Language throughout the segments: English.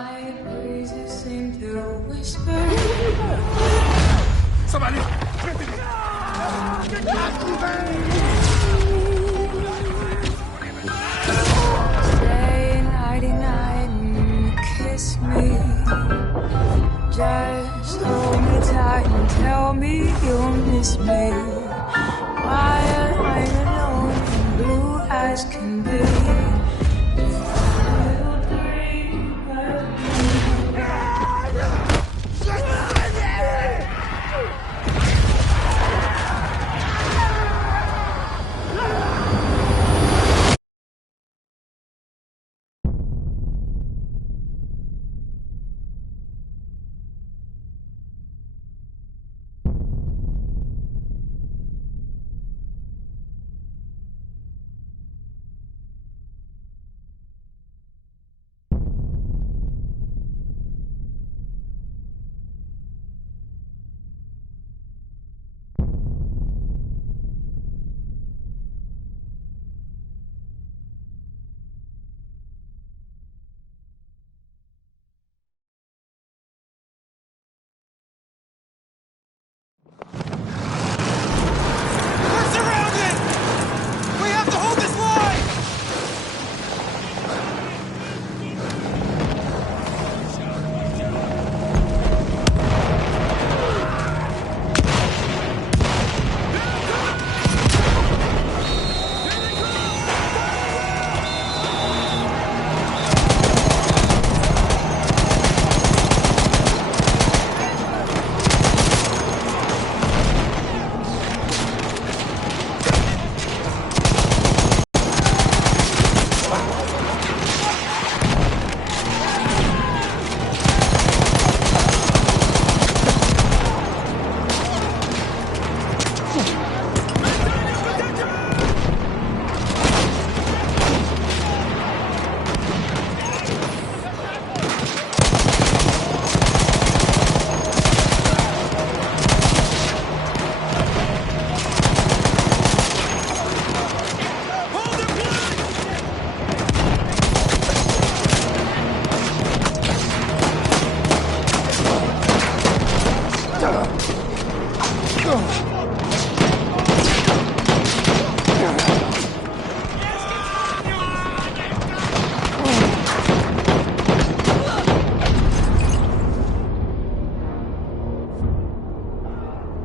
My breezes seem to whisper. Somebody! Stay nighty-night and kiss me. Just hold me tight and tell me you'll miss me. While I'm alone and blue as can be. Little dreamer.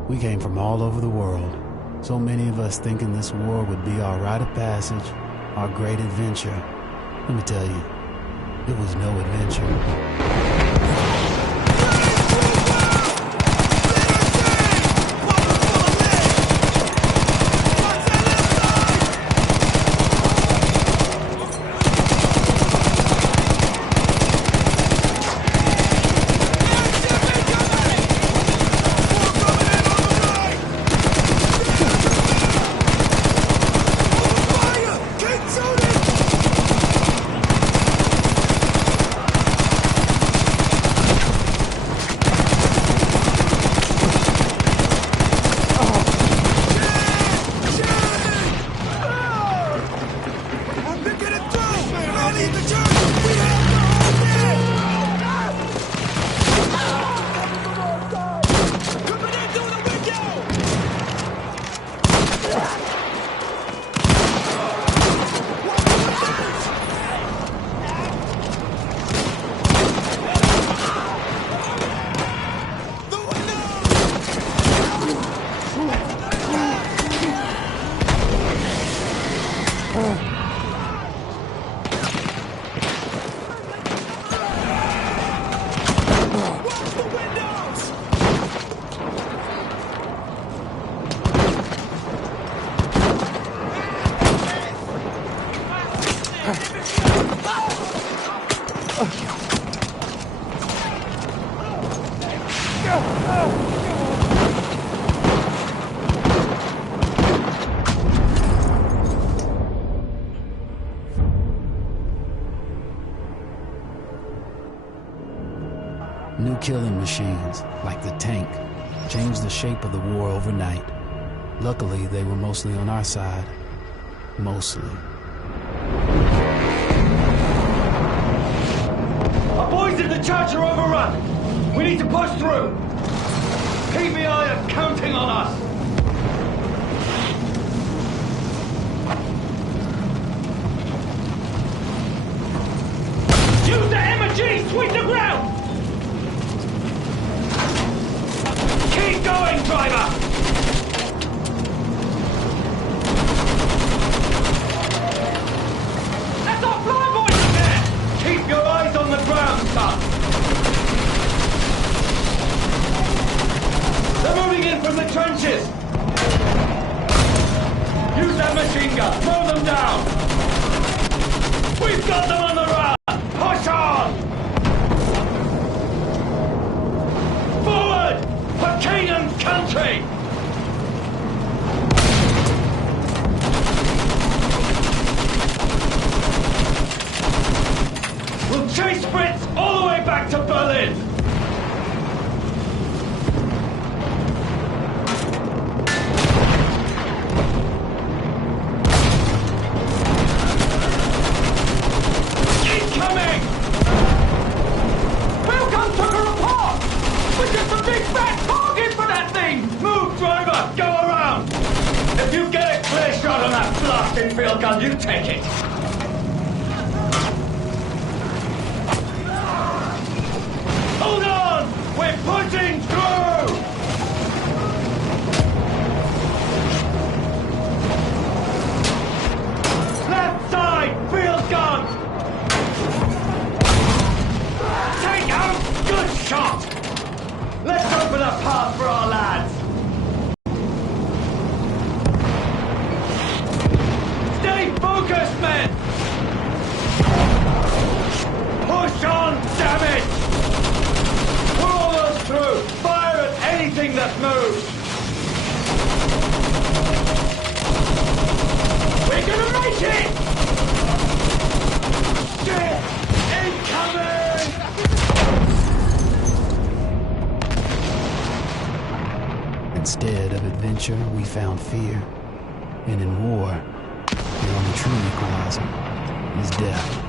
We came from all over the world. So many of us thinking this war would be our rite of passage, our great adventure. Let me tell you, it was no adventure. New killing machines, like the tank, changed the shape of the war overnight. Luckily, they were mostly on our side. Mostly. Our boys in We need to push through! PBI are counting on us! Use the M&G! Sweep the ground! Keep going, driver! That's our fly boys in there! Keep your eyes on the ground, son! They're moving in from the trenches! Use that machine gun! Mow them down! We've got them on the run! Push on! Forward! For king and country! We'll chase Fritz all the way back to Berlin! Field gun, you take it! Hold on! We're pushing through! Left side! Field gun! Take out! Good shot! Let's open a path for our lads! Focus, men! Push on, damn it! We're almost through! Fire at anything that moves! We're gonna make it! Shit! Incoming! Instead of adventure, we found fear. And in war, the only true equalizer is death.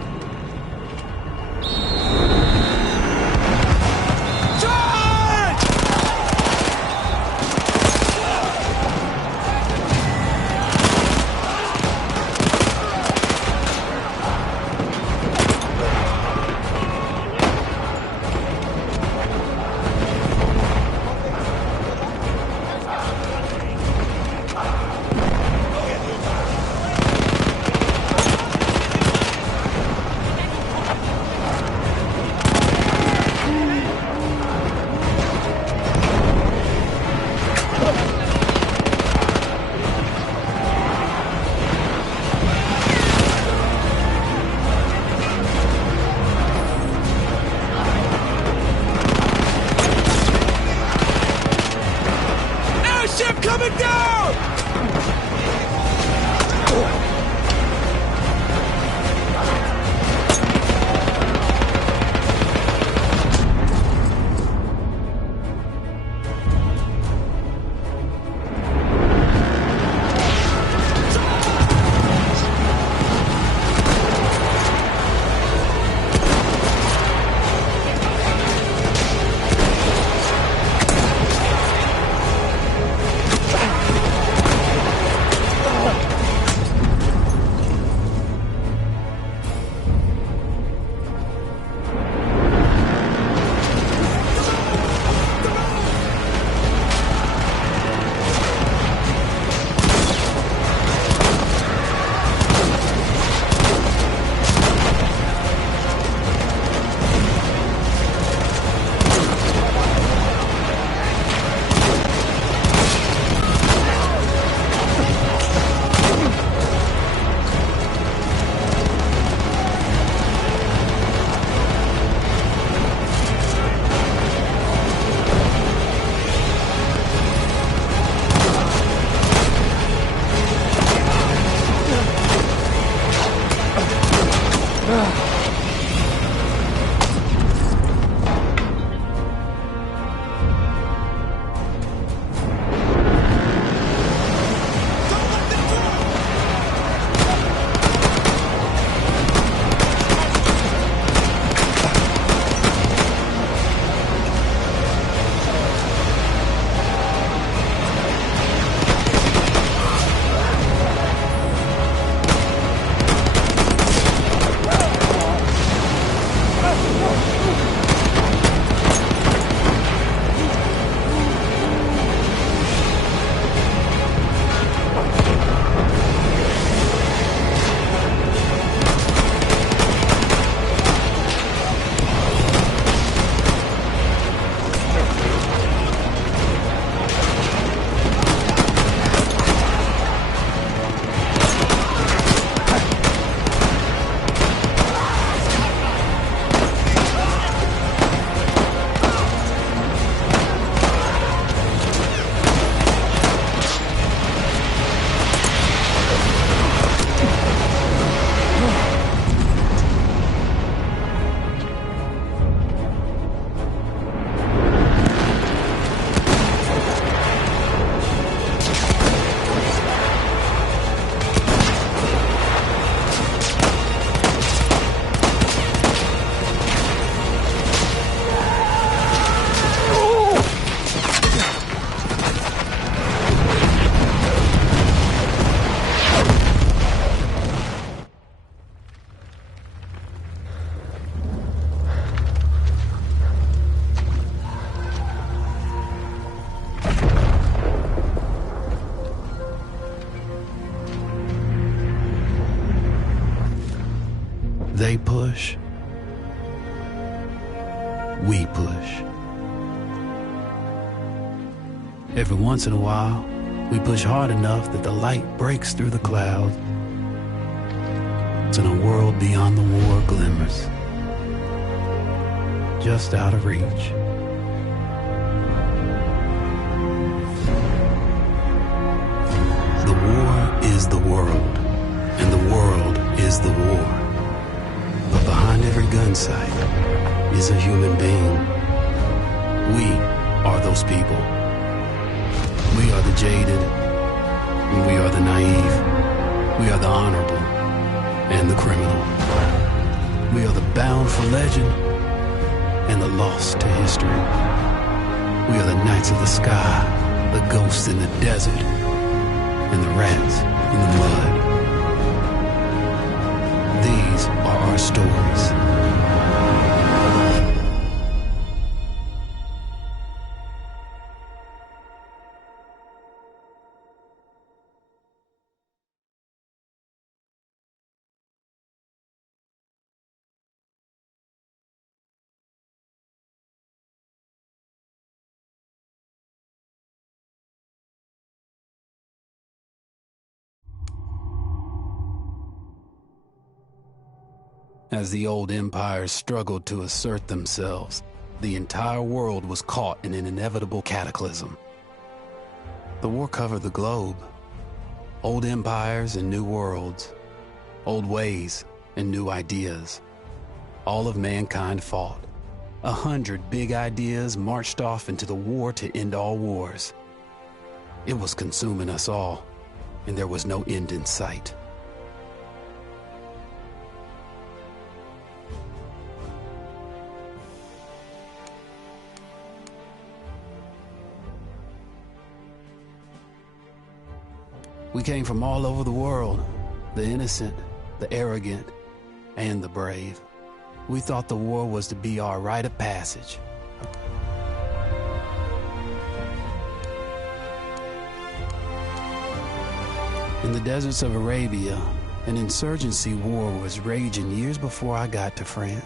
we push. Every once in a while, we push hard enough that the light breaks through the clouds, and a world beyond the war glimmers, just out of reach. The war is the world, and the world is the war. But behind every gun sight is a human being. We are those people. We are the jaded, and we are the naive. We are the honorable and the criminal. We are the bound for legend and the lost to history. We are the knights of the sky, the ghosts in the desert, and the rats in the mud. These are our stories. As the old empires struggled to assert themselves, the entire world was caught in an inevitable cataclysm. The war covered the globe. Old empires and new worlds. Old ways and new ideas. All of mankind fought. 100 big ideas marched off into the war to end all wars. It was consuming us all, and there was no end in sight. We came from all over the world, the innocent, the arrogant, and the brave. We thought the war was to be our rite of passage. In the deserts of Arabia, an insurgency war was raging years before I got to France.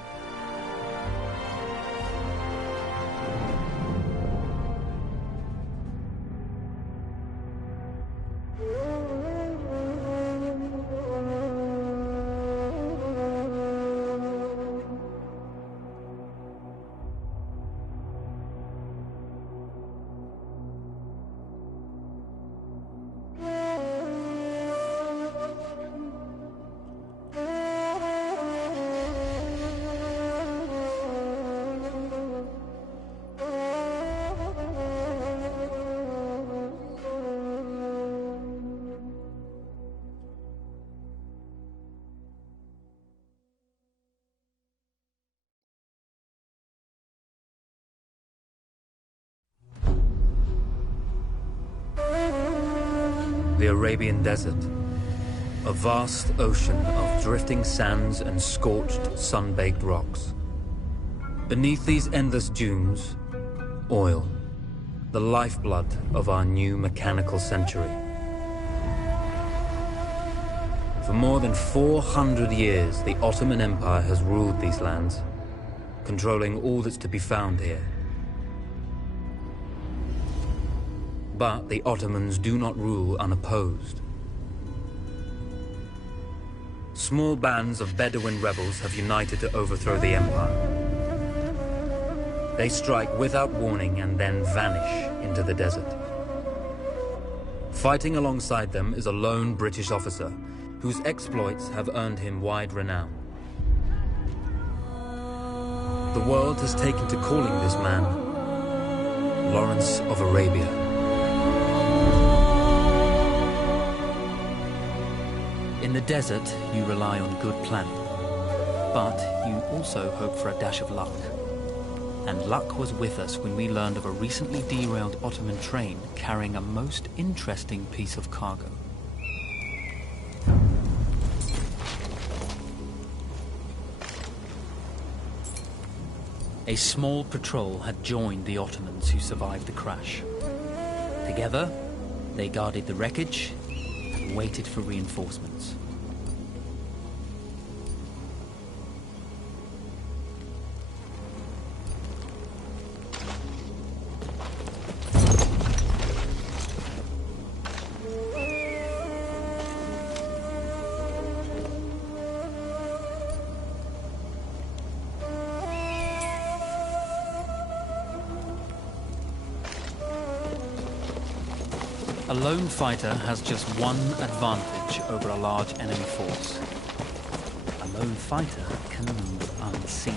The Arabian Desert, a vast ocean of drifting sands and scorched, sun-baked rocks. Beneath these endless dunes, oil, the lifeblood of our new mechanical century. For more than 400 years, the Ottoman Empire has ruled these lands, controlling all that's to be found here. But the Ottomans do not rule unopposed. Small bands of Bedouin rebels have united to overthrow the empire. They strike without warning and then vanish into the desert. Fighting alongside them is a lone British officer whose exploits have earned him wide renown. The world has taken to calling this man Lawrence of Arabia. In the desert, you rely on good planning, but you also hope for a dash of luck. And luck was with us when we learned of a recently derailed Ottoman train carrying a most interesting piece of cargo. A small patrol had joined the Ottomans who survived the crash. Together, they guarded the wreckage and waited for reinforcements. A lone fighter has just one advantage over a large enemy force. A lone fighter can move unseen.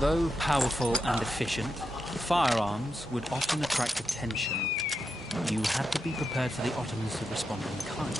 Though powerful and efficient, firearms would often attract attention. You had to be prepared for the Ottomans to respond in kind.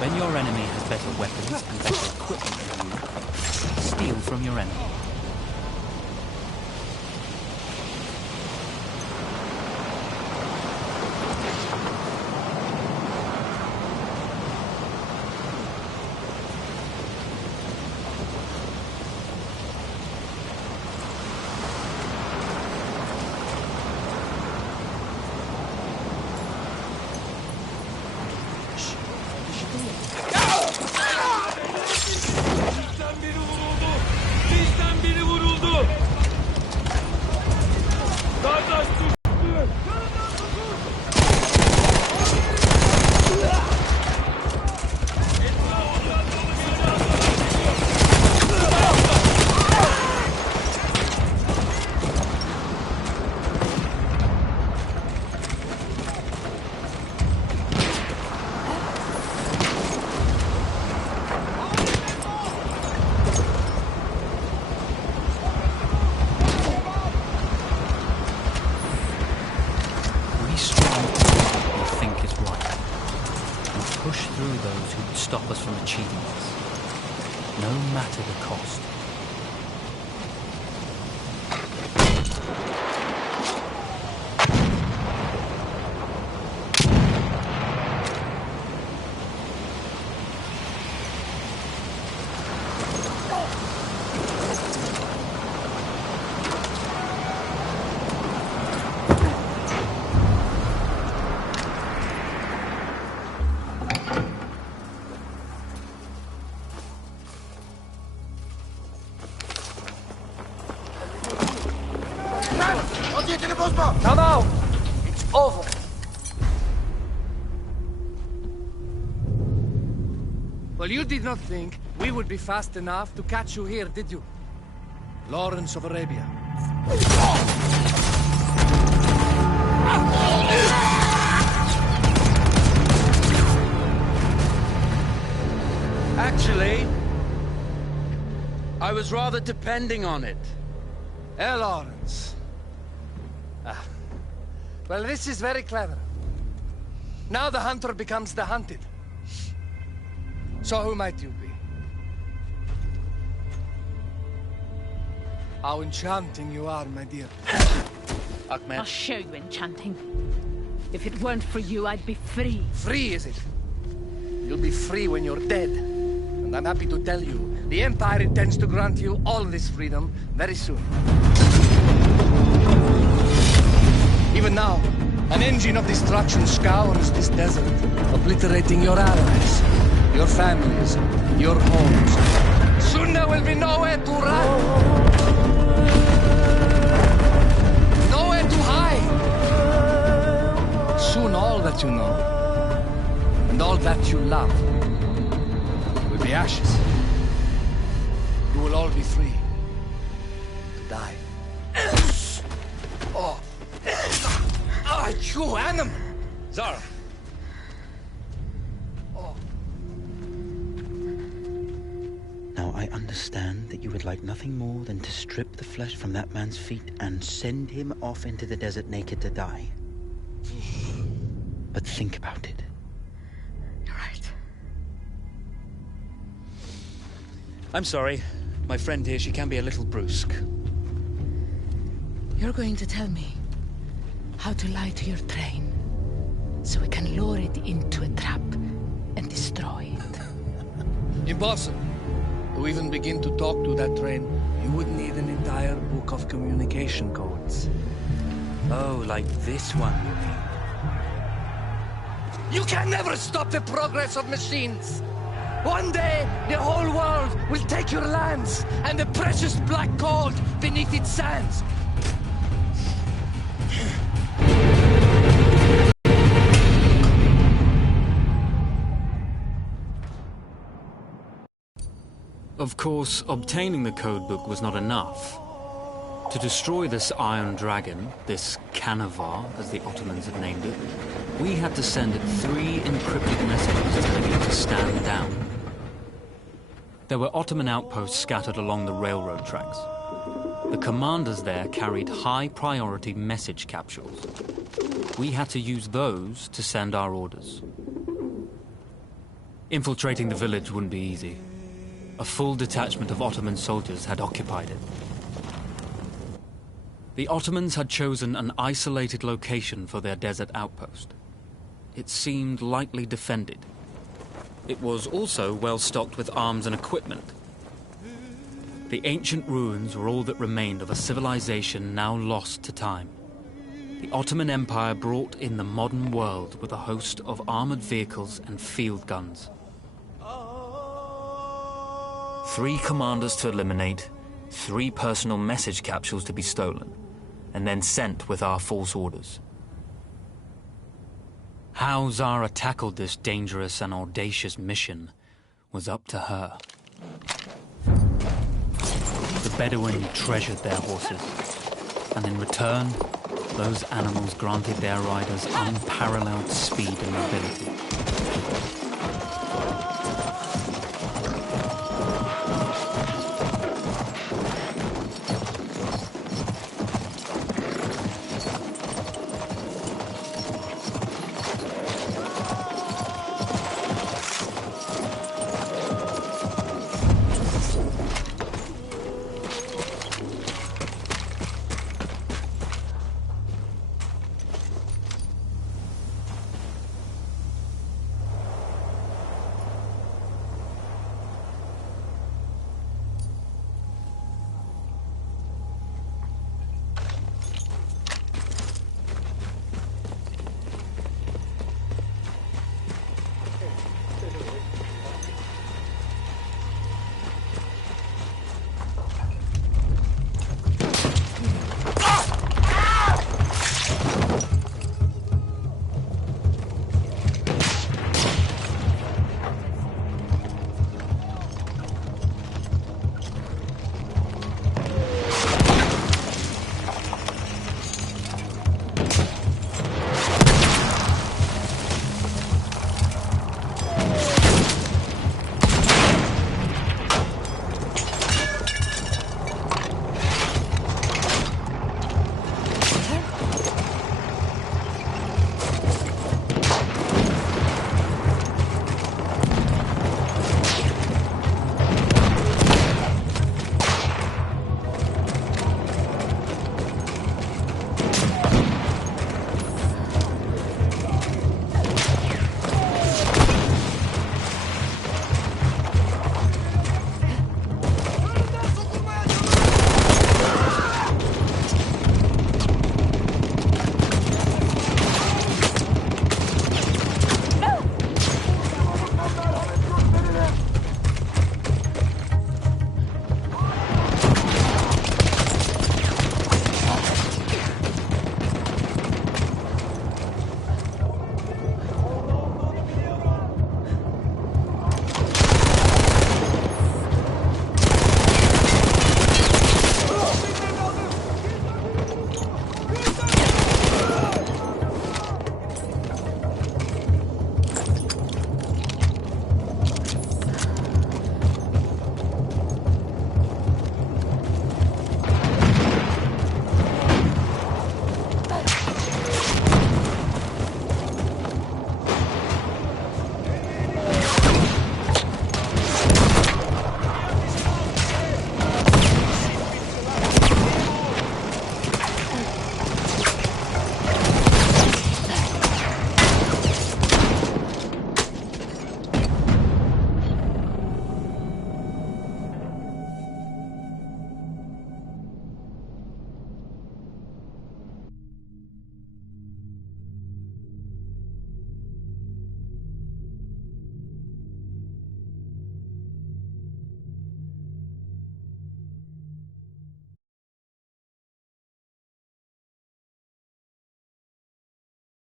When your enemy has better weapons and better equipment than you, steal from your enemy. Bizden biri stop us from achieving this, no matter the cost. No, it's over. Well, you did not think we would be fast enough to catch you here, did you? Lawrence of Arabia. Actually, I was rather depending on it. Lawrence. Well, this is very clever. Now the hunter becomes the hunted. So who might you be? How enchanting you are, my dear. Ahmed. I'll show you enchanting. If it weren't for you, I'd be free. Free, is it? You'll be free when you're dead. And I'm happy to tell you, the Empire intends to grant you all this freedom very soon. Even now, an engine of destruction scours this desert, obliterating your allies, your families, your homes. Soon there will be nowhere to run. Nowhere to hide. Soon all that you know, and all that you love, will be ashes. You will all be free to die. Oh. Ah, you animal! Zara. Oh. Now I understand that you would like nothing more than to strip the flesh from that man's feet and send him off into the desert naked to die. But think about it. You're right. I'm sorry. My friend here, she can be a little brusque. You're going to tell me how to lie to your train, so we can lure it into a trap and destroy it. Impossible. To even begin to talk to that train, you would need an entire book of communication codes. Oh, like this one, you mean? You can never stop the progress of machines! One day, the whole world will take your lands, and the precious black gold beneath its sands. Of course, obtaining the codebook was not enough. To destroy this Iron Dragon, this Canavar, as the Ottomans had named it, we had to send it 3 encrypted messages telling it to stand down. There were Ottoman outposts scattered along the railroad tracks. The commanders there carried high-priority message capsules. We had to use those to send our orders. Infiltrating the village wouldn't be easy. A full detachment of Ottoman soldiers had occupied it. The Ottomans had chosen an isolated location for their desert outpost. It seemed lightly defended. It was also well stocked with arms and equipment. The ancient ruins were all that remained of a civilization now lost to time. The Ottoman Empire brought in the modern world with a host of armored vehicles and field guns. 3 commanders to eliminate, 3 personal message capsules to be stolen, and then sent with our false orders. How Zara tackled this dangerous and audacious mission was up to her. The Bedouin treasured their horses, and in return, those animals granted their riders unparalleled speed and mobility.